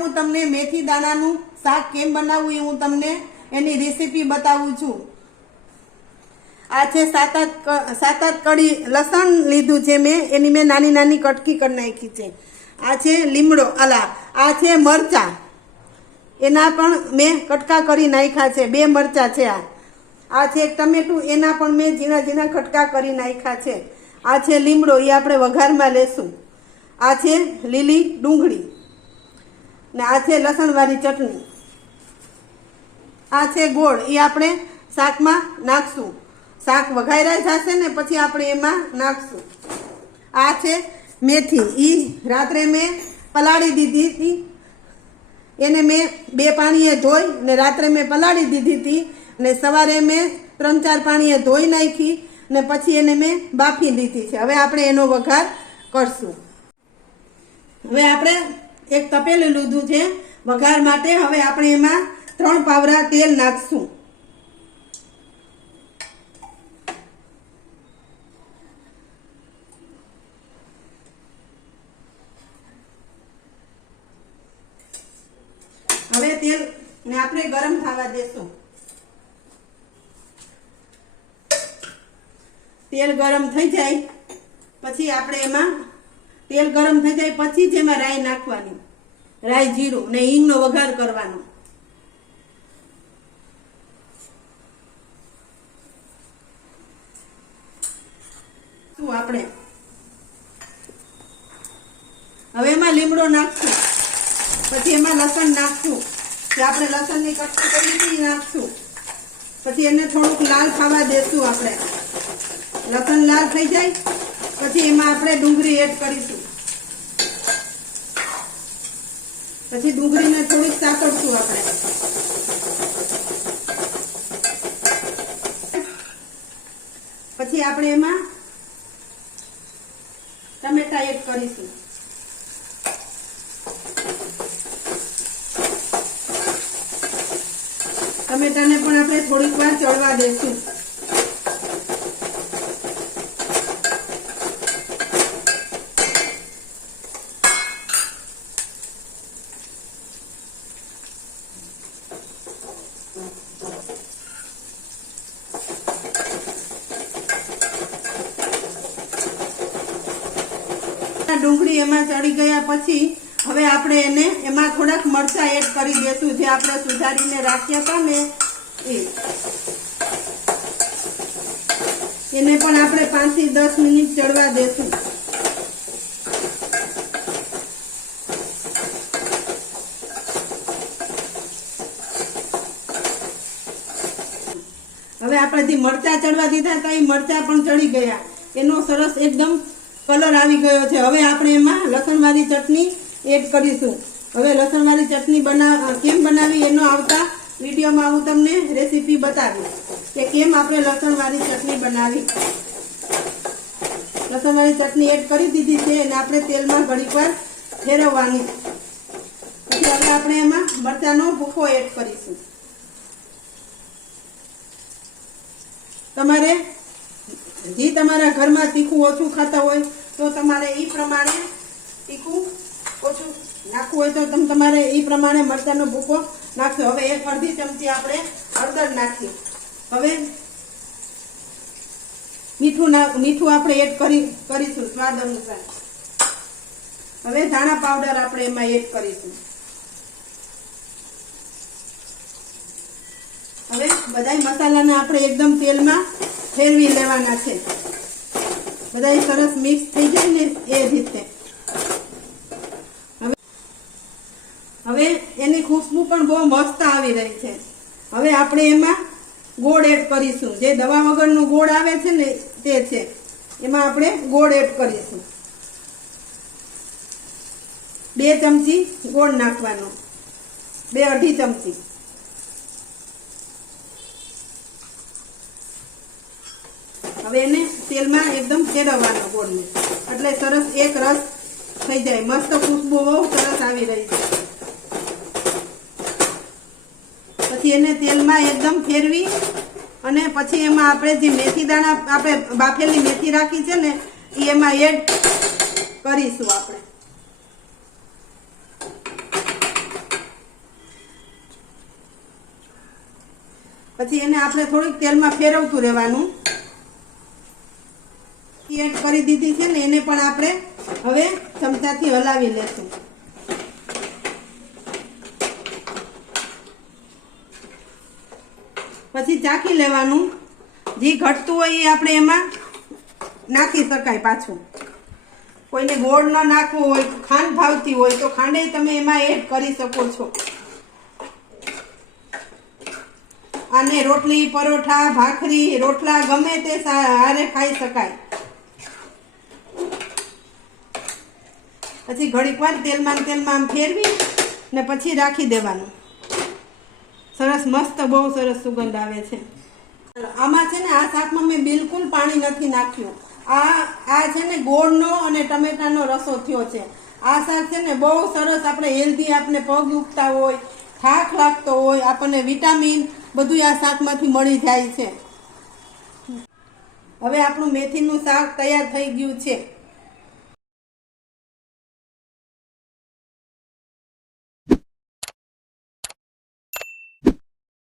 હું તમને મેથી દાણાનું શાક કેમ બનાવવું એ હું તમને એની રેસીપી બતાવું છું। આ છે સાત આઠ કળી લસણ લીધું છે મેં, એની મેં નાની નાની કટકી કરી નાખી છે। આ છે લીમડો, આ છે મરચા, એના પણ મેં કટકા કરી નાખ્યા છે। 2 મરચા છે। આ છે એક ટમેટું, એના પણ મેં ઝીણા ઝીણા કટકા કરી નાખ્યા છે। આ છે લીમડો, એ આપણે વઘારમાં લેશું। આ છે લીલી ડુંગળી ને આ છે લસણવાળી ચટણી। આ છે ગોળ, એ આપણે શાકમાં નાખશું। શાક વઘાર્યા જશે ને પછી આપણે એમાં નાખશું। આ છે મેથી, એ રાત્રે મેં પલાળી દીધી હતી, એને મેં 2 પાણીએ ધોઈ ને રાત્રે મેં પલાળી દીધી હતી ને સવારે મેં 3-4 પાણીએ ધોઈ નાખી ને પછી એને મેં બાફી લીધી છે। હવે આપણે એનો વઘાર કરશું। હવે આપણે એક તપેલું લીધું છે વઘાર માટે। હવે આપણે એમાં 3 પાવરા તેલ નાખશું। હવે તેલ ને આપણે ગરમ થવા દેશું। તેલ ગરમ થઈ જાય પછી આપણે એમાં તેલ ગરમ થઈ જાય પછી જ એમાં રાઈ નાખવાની, રાઈ જીરું ને હિંગનો વઘાર કરવાનો। શું આપણે હવે એમાં લીમડો નાખશું, પછી એમાં લસણ નાખશું, જે આપણે લસણની કટકી કરી હતી નાખશું। પછી એને થોડુંક લાલ થવા દેશું। આપણે લસણ લાલ થઈ જાય પછી એમાં આપણે ડુંગળી એડ કરીશું। પછી ડુંગળીને થોડીક સાતળશું આપણે। પછી આપણે એમાં ટમેટા એડ કરીશું। ટમેટાને પણ આપણે થોડીક વાર ચડવા દેશું। ડુંગળી એમાં ચડી ગયા પછી હવે આપણે એને એમાં થોડાક મરચાં એડ કરી દેશું, જે આપણે સુધારીને રાખ્યા હતા ને એને પણ આપણે 5 થી 10 મિનિટ ચડવા દેશું। હવે આપણે જે મરચાં ચડવા દીધા હતા એ મરચાં પણ ચડી ગયા, એનો સરસ એકદમ કલર આવી ગયો છે। હવે આપણે એમાં લસણવાળી ચટણી એડ કરીશું। હવે લસણવાળી ચટણી કેમ બનાવી એનો આવતા વિડીયોમાં હું તમને રેસીપી બતાવીશ કે કેમ આપણે લસણવાળી ચટણી બનાવી। લસણવાળી ચટણી એડ કરી દીધી છે અને આપણે તેલમાં ઘડીક વાર ફેરવવાની। પછી હવે આપણે એમાં મરચાંનો ભૂકો એડ કરીશું। તમારે જે તમારા ઘરમાં તીખું ઓછું ખાતા હોય તો તમારે એ પ્રમાણે તીખું ઓછું નાખવું હોય તો તમારે એ પ્રમાણે મરચાંનો ભૂકો નાખશો। હવે 1 અડધી ચમચી આપણે હળદર નાખીએ। હવે મીઠું આપણે એડ કરીશું સ્વાદ અનુસાર। હવે ધાણા પાવડર આપણે એમાં એડ કરીશું। હવે બધાય મસાલાને આપણે એકદમ તેલમાં ફેરવી લેવાના છે, બધાય સરસ મિક્સ થઈ જાય ને એ રીતે। હવે એની ખુશ્બુ પણ બહુ મસ્ત આવી રહી છે। હવે આપણે એમાં ગોળ એડ કરીશું, જે દવા વગરનો ગોળ આવે છે ને તે છે, એમાં આપણે ગોળ એડ કરીશું। 2 ચમચી ગોળ નાખવાનો, 2 અઢી ચમચી। હવે એને તેલમાં એકદમ ફેરવવાનો ગોળને, એટલે સરસ એક રસ થઈ જાય। મસ્ત ખુશ્બુ બહુ સરસ આવી રહી છે। પછી એને તેલમાં એકદમ ફેરવી અને પછી એમાં આપણે જે મેથી દાણા આપણે બાફેલી મેથી રાખી છે ને એ એમાં એડ કરીશું। આપણે પછી એને આપણે થોડીક તેલમાં ફેરવતું રહેવાનું. એડ કરી દીધી છે ને એને પણ આપણે હવે ચમચાથી હલાવી લેશું. પછી ચાખી લેવાનું. જે ઘટતું હોય એ આપણે એમાં નાખી શકાય પાછું. કોઈને ગોળ ન નાખવો હોય, ખાંડ ભાવતી હોય તો ખાંડે તમે એમાં એડ કરી શકો છો. આને રોટલી, પરોઠા, ભાખરી, રોટલા ગમે તે હારે ખાઈ શકાય. પછી ઘડીક વાર તેલમાં આમ ફેરવી ને પછી રાખી દેવાનું. સરસ મસ્ત બહુ સરસ સુગંધ આવે છે. આમાં છે ને આ શાકમાં મેં બિલકુલ પાણી નથી નાખ્યું. આ છે ને ગોળનો અને ટમેટાનો રસો થયો છે. આ શાક છે ને બહુ સરસ, આપણે હેલ્ધી, આપણે પગ દુખતા હોય, થાક લાગતો હોય, આપણને વિટામિન બધું આ શાકમાંથી મળી જાય છે. હવે આપણું મેથીનું શાક તૈયાર થઈ ગયું છે.